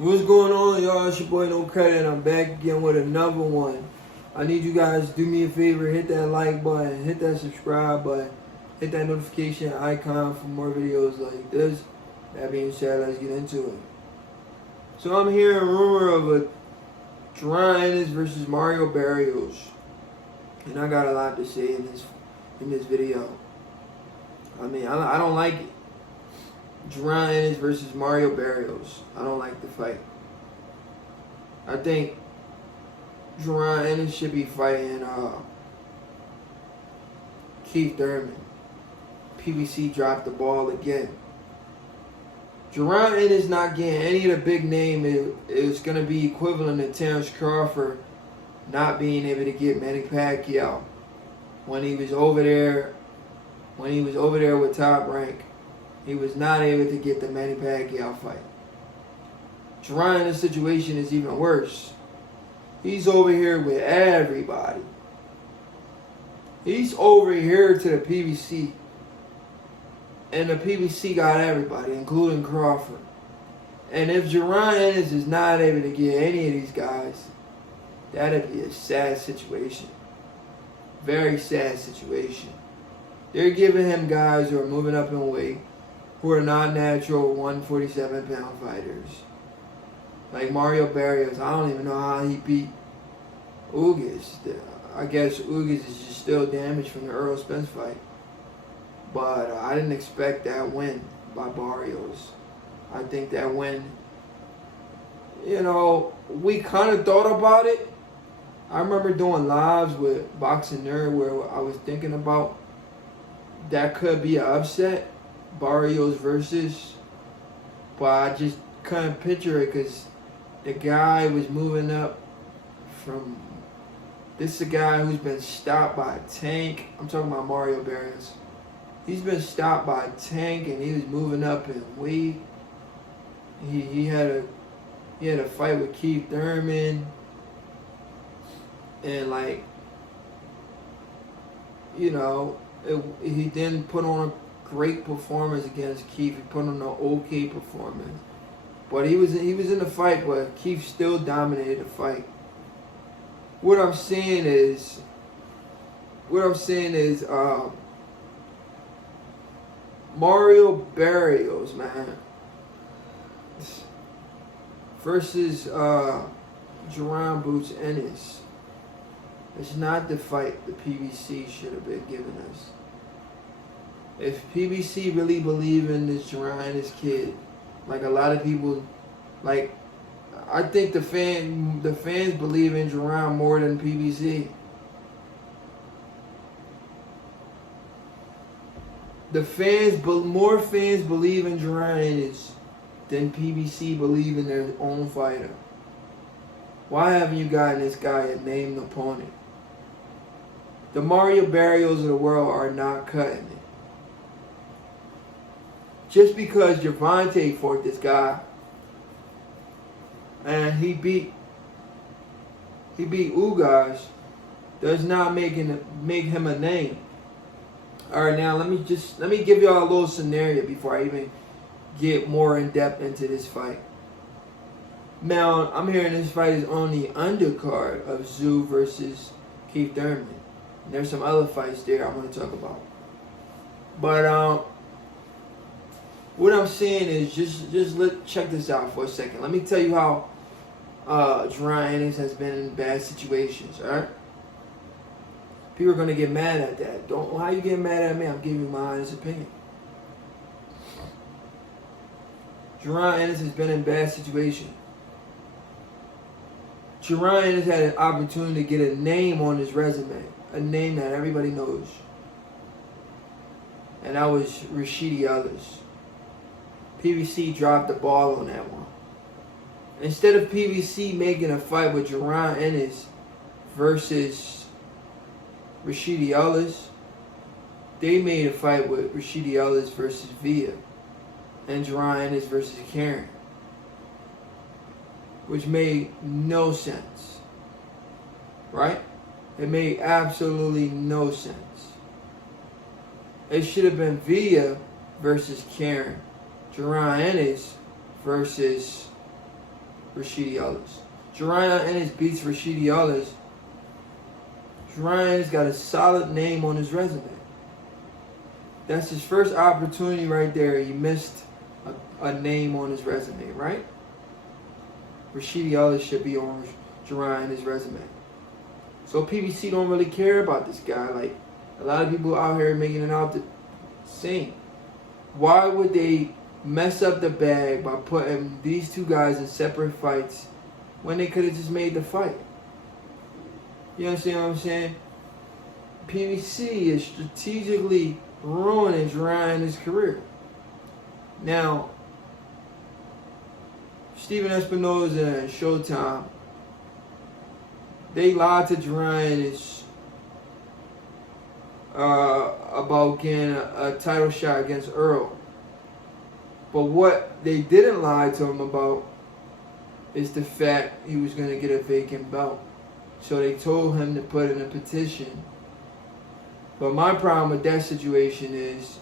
What's going on, y'all? It's your boy No Credit, and I'm back again with another one. I need you guys to do me a favor, hit that like button, hit that subscribe button, hit that notification icon for more videos like this. That being said, let's get into it. So I'm hearing a rumor of a Jaron Ennis versus Mario Barrios, and I got a lot to say in this video. I mean, I don't like it. Jaron Ennis versus Mario Barrios. I don't like the fight. I think Jaron Ennis should be fighting Keith Thurman. PBC dropped the ball again. Jaron Ennis not getting any of the big name is going to be equivalent to Terrence Crawford not being able to get Manny Pacquiao when he was over there with Top Rank. He was not able to get the Manny Pacquiao fight. Jaron Ennis' situation is even worse. He's over here with everybody. He's over here to the PBC. And the PBC got everybody, including Crawford. And if Jaron Ennis is not able to get any of these guys, that'd be a sad situation. Very sad situation. They're giving him guys who are moving up in weight, who are not natural 147-pound fighters. Like Mario Barrios, I don't even know how he beat Ugas. I guess Ugas is just still damaged from the Earl Spence fight. But I didn't expect that win by Barrios. I think that win, we kind of thought about it. I remember doing lives with Boxing Nerd where I was thinking about that could be an upset. Barrios versus, but I just couldn't picture it because the guy was moving up from. This is a guy who's been stopped by a tank. I'm talking about Mario Barrios. He's been stopped by a tank and he was moving up in weight. He had a fight with Keith Thurman, and he didn't put on a great performance against Keith. He put on an okay performance, but he was in the fight, but Keith still dominated the fight. What I'm saying is, Mario Barrios, man, versus Jaron Boots Ennis. It's not the fight the PBC should have been giving us. If PBC really believe in this Jaron Ennis kid, like a lot of people, I think the fans believe in Jaron more than PBC. More fans believe in Jaron Ennis than PBC believe in their own fighter. Why haven't you gotten this guy a named opponent? The Mario Barrios of the world are not cutting it. Just because Gervonta fought this guy and he beat Ugas does not make him a name. All right, now let me give y'all a little scenario before I even get more in depth into this fight. Now, I'm hearing this fight is on the undercard of Zoo versus Keith Thurman. And there's some other fights there I want to talk about. But what I'm saying is check this out for a second. Let me tell you how Jaron Ennis has been in bad situations, all right? People are going to get mad at that. Why you getting mad at me? I'm giving you my honest opinion. Jaron Ennis has been in bad situations. Jaron Ennis had an opportunity to get a name on his resume. A name that everybody knows. And that was Rashidi Ellis. PBC dropped the ball on that one. Instead of PBC making a fight with Jaron Ennis versus Rashidi Ellis, they made a fight with Rashidi Ellis versus Villa and Jaron Ennis versus Karen, which made no sense, right? It made absolutely no sense. It should have been Villa versus Karen, Jaron Ennis versus Rashidi Ellis. Jaron Ennis beats Rashidi Ellis. Jaron Ennis got a solid name on his resume. That's his first opportunity right there. He missed a name on his resume, right? Rashidi Ellis should be on Jaron Ennis' resume. So PBC don't really care about this guy. Like, a lot of people out here making it out to sing. Why would they mess up the bag by putting these two guys in separate fights when they could have just made the fight? You understand what I'm saying? PBC is strategically ruining Jaron's career. Now, Steven Espinoza and Showtime, they lied to Jaron about getting a title shot against Earl. But what they didn't lie to him about is the fact he was going to get a vacant belt. So they told him to put in a petition. But my problem with that situation is,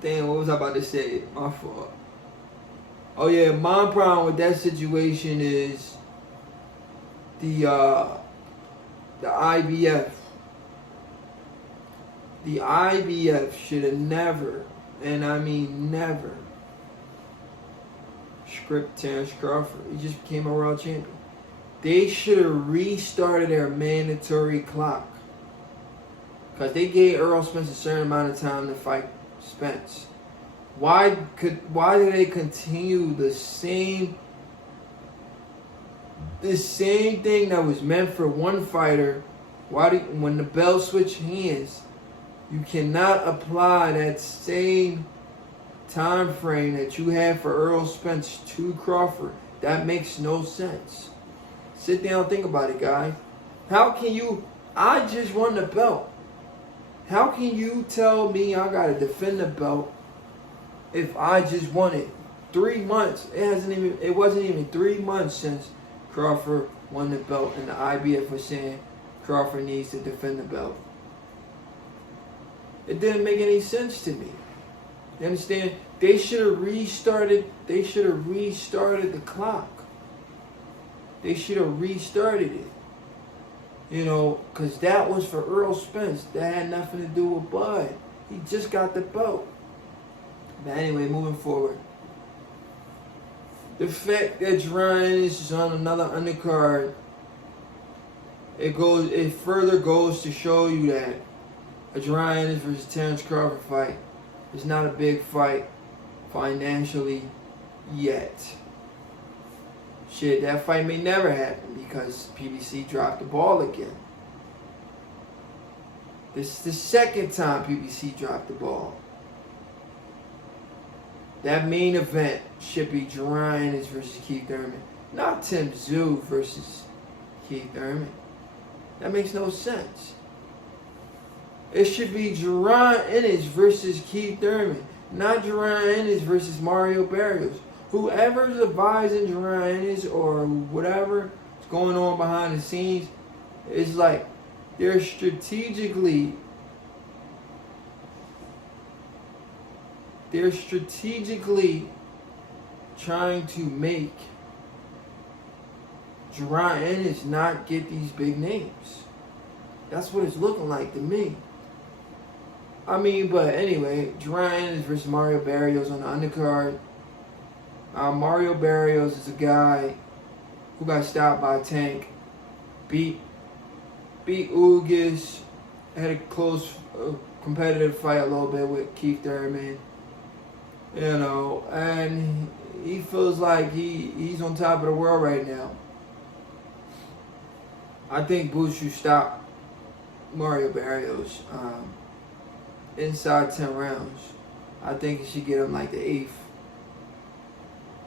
damn, what was I about to say? My fault. Oh yeah, my problem with that situation is the IBF. The IBF should have never, and I mean never, script Terrence Crawford. He just became a world champion. They should have restarted their mandatory clock. Because they gave Earl Spence a certain amount of time to fight Spence. Why do they continue the same thing that was meant for one fighter? When the belt switch hands, you cannot apply that same time frame that you had for Earl Spence to Crawford. That makes no sense. Sit down and think about it, guys. How can you... I just won the belt. How can you tell me I got to defend the belt if I just won it? 3 months. It wasn't even 3 months since Crawford won the belt, and the IBF was saying Crawford needs to defend the belt. It didn't make any sense to me. You understand? They should have restarted the clock. They should have restarted it. You know, because that was for Earl Spence. That had nothing to do with Bud. He just got the belt. But anyway, moving forward. The fact that Jaron is on another undercard, it further goes to show you that a Jaron versus Terrence Crawford fight is not a big fight financially yet. Shit, that fight may never happen because PBC dropped the ball again. This is the second time PBC dropped the ball. That main event should be Jaron Ennis versus Keith Thurman, not Tim Tszyu versus Keith Thurman. That makes no sense. It should be Jaron Ennis versus Keith Thurman, not Jaron Ennis versus Mario Barrios. Whoever's advising Jaron Ennis or whatever is going on behind the scenes, it's like they're strategically trying to make Jaron Ennis not get these big names. That's what it's looking like to me. I mean, but anyway, Jaron Ennis versus Mario Barrios on the undercard. Mario Barrios is a guy who got stopped by Tank, beat Ugas, had a close competitive fight a little bit with Keith Thurman, you know, and he feels like he's on top of the world right now. I think Boots should stop Mario Barrios inside 10 rounds. I think he should get him like the 8th.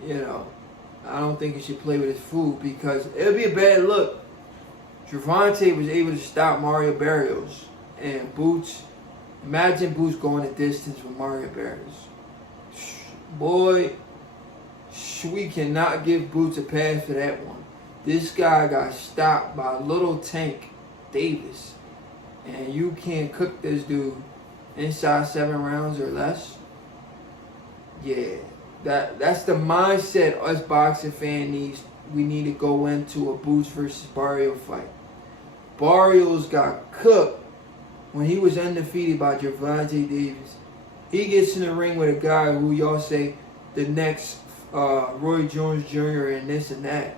You know, I don't think he should play with his food because it'll be a bad look. Gervonta was able to stop Mario Barrios, and Boots, imagine Boots going the distance with Mario Barrios. Boy, we cannot give Boots a pass for that one. This guy got stopped by a little Tank Davis, and you can't cook this dude inside 7 rounds or less, yeah, that's the mindset us boxing fan needs. We need to go into a Boots versus Barrio fight. Barrios got cooked when he was undefeated by Gervonta Davis. He gets in the ring with a guy who y'all say the next Roy Jones Jr. and this and that.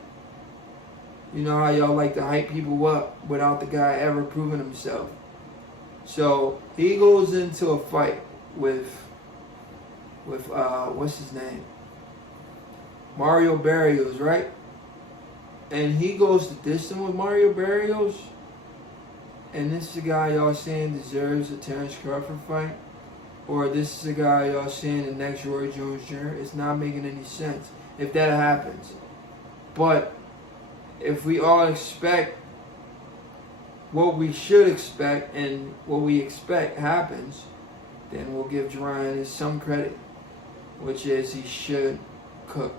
You know how y'all like to hype people up without the guy ever proving himself. So he goes into a fight with what's his name? Mario Barrios, right? And he goes the distance with Mario Barrios. And this is a guy y'all saying deserves a Terrence Crawford fight? Or this is a guy y'all saying the next Roy Jones Jr.? It's not making any sense if that happens. But if we all expect what we should expect and what we expect happens, then we'll give Jaron some credit, which is he should cook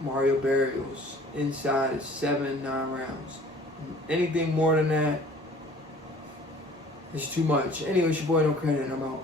Mario Barrios inside of 7-9 rounds. Anything more than that, it's too much. Anyway, it's your boy No Credit, and I'm out.